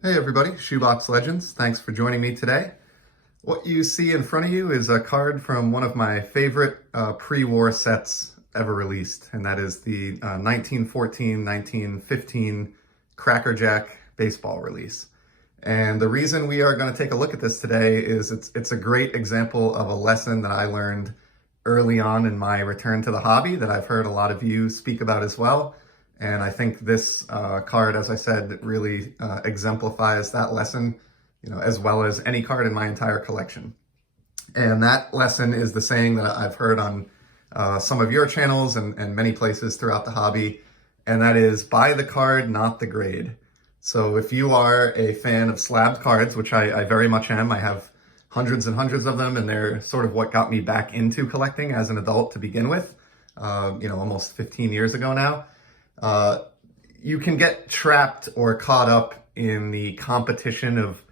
Hey everybody, Shoebox Legends. Thanks for joining me today. What you see in front of you is a card from one of my favorite pre-war sets ever released, and that is the 1914-1915 Cracker Jack baseball release. And the reason we are going to take a look at this today is it's a great example of a lesson that I learned early on in my return to the hobby that I've heard a lot of you speak about as well. And I think this card, as I said, really exemplifies that lesson, as well as any card in my entire collection. And that lesson is the saying that I've heard on some of your channels and many places throughout the hobby, and that is buy the card, not the grade. So if you are a fan of slabbed cards, which I very much am, I have hundreds and hundreds of them, and they're sort of what got me back into collecting as an adult to begin with, almost 15 years ago now. You can get trapped or caught up in the competition of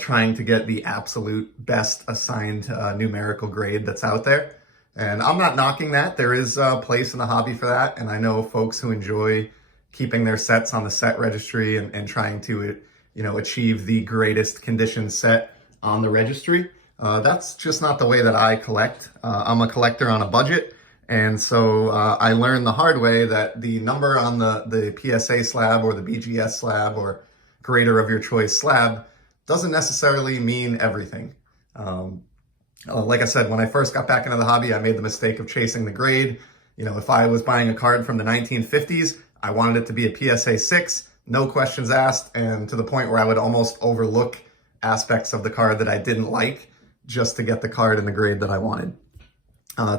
trying to get the absolute best assigned numerical grade that's out there. And I'm not knocking that. There is a place in the hobby for that. And I know folks who enjoy keeping their sets on the set registry and trying to, achieve the greatest condition set on the registry. That's just not the way that I collect. I'm a collector on a budget. And so I learned the hard way that the number on the PSA slab or the BGS slab or grader of your choice slab doesn't necessarily mean everything. Like I said, when I first got back into the hobby, I made the mistake of chasing the grade. If I was buying a card from the 1950s, I wanted it to be a PSA 6, no questions asked, and to the point where I would almost overlook aspects of the card that I didn't like just to get the card in the grade that I wanted.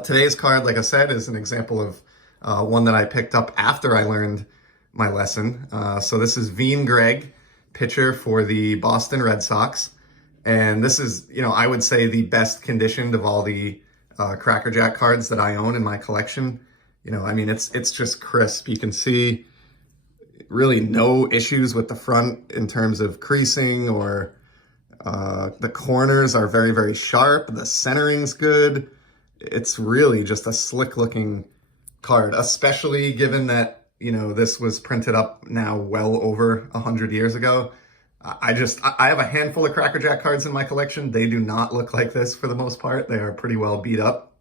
Today's card, like I said, is an example of one that I picked up after I learned my lesson. So this is Vean Gregg, pitcher for the Boston Red Sox. And this is, I would say the best conditioned of all the Cracker Jack cards that I own in my collection. It's just crisp. You can see really no issues with the front in terms of creasing or the corners are very, very sharp. The centering's good. It's really just a slick looking card, especially given that, this was printed up now well over 100 years ago. I have a handful of Cracker Jack cards in my collection. They do not look like this for the most part. They are pretty well beat up.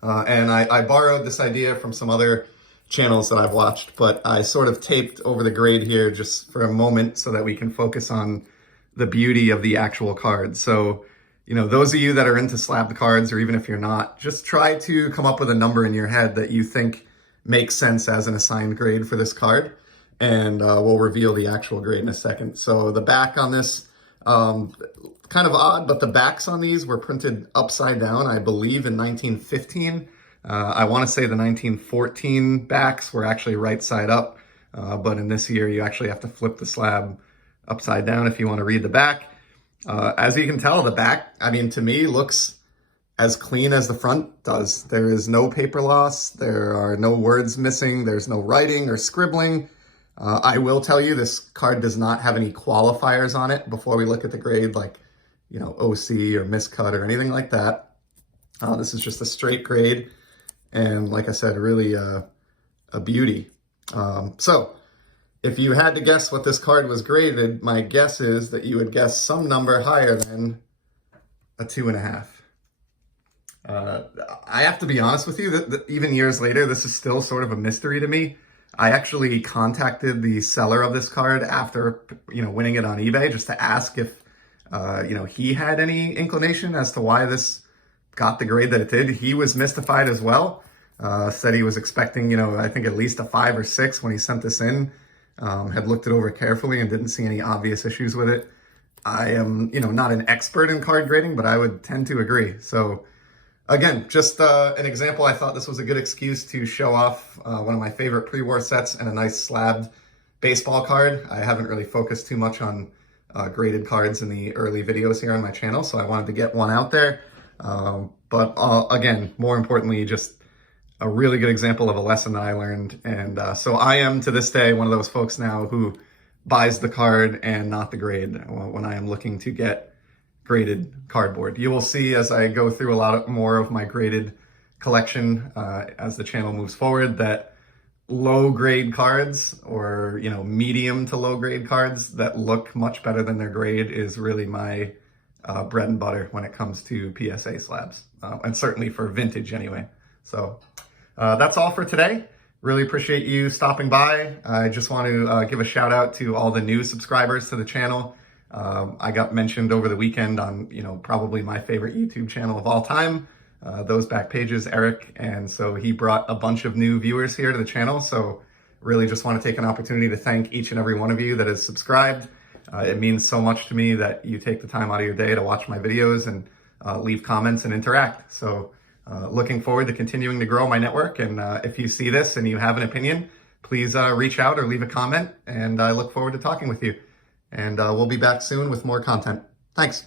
And I borrowed this idea from some other channels that I've watched, but I sort of taped over the grade here just for a moment so that we can focus on the beauty of the actual card. So, those of you that are into slabbed cards, or even if you're not, just try to come up with a number in your head that you think makes sense as an assigned grade for this card. And we'll reveal the actual grade in a second. So the back on this, kind of odd, but the backs on these were printed upside down, I believe, in 1915. I want to say the 1914 backs were actually right side up. But in this year, you actually have to flip the slab upside down if you want to read the back. As you can tell, the back, to me, looks as clean as the front does. There is no paper loss. There are no words missing. There's no writing or scribbling. I will tell you, this card does not have any qualifiers on it before we look at the grade, like, OC or miscut or anything like that. This is just a straight grade. And like I said, really a beauty. So if you had to guess what this card was graded, my guess is that you would guess some number higher than a 2.5. I have to be honest with you, that even years later, this is still sort of a mystery to me. I actually contacted the seller of this card after, winning it on eBay just to ask if, he had any inclination as to why this got the grade that it did. He was mystified as well. Said he was expecting, I think at least a 5 or 6 when he sent this in. Had looked it over carefully and didn't see any obvious issues with it. I am, not an expert in card grading, but I would tend to agree. So again, just an example. I thought this was a good excuse to show off one of my favorite pre-war sets and a nice slabbed baseball card. I haven't really focused too much on graded cards in the early videos here on my channel, so I wanted to get one out there. But again, more importantly, just a really good example of a lesson that I learned. And so I am, to this day, one of those folks now who buys the card and not the grade when I am looking to get graded cardboard. You will see as I go through a lot more of my graded collection as the channel moves forward that low grade cards or, medium to low grade cards that look much better than their grade is really my bread and butter when it comes to PSA slabs, and certainly for vintage anyway. So that's all for today. Really appreciate you stopping by. I just want to give a shout out to all the new subscribers to the channel. I got mentioned over the weekend on, probably my favorite YouTube channel of all time, Those Back Pages, Eric. And so he brought a bunch of new viewers here to the channel. So really just want to take an opportunity to thank each and every one of you that has subscribed. It means so much to me that you take the time out of your day to watch my videos and leave comments and interact. So looking forward to continuing to grow my network. And if you see this and you have an opinion, please reach out or leave a comment. And I look forward to talking with you. And we'll be back soon with more content. Thanks.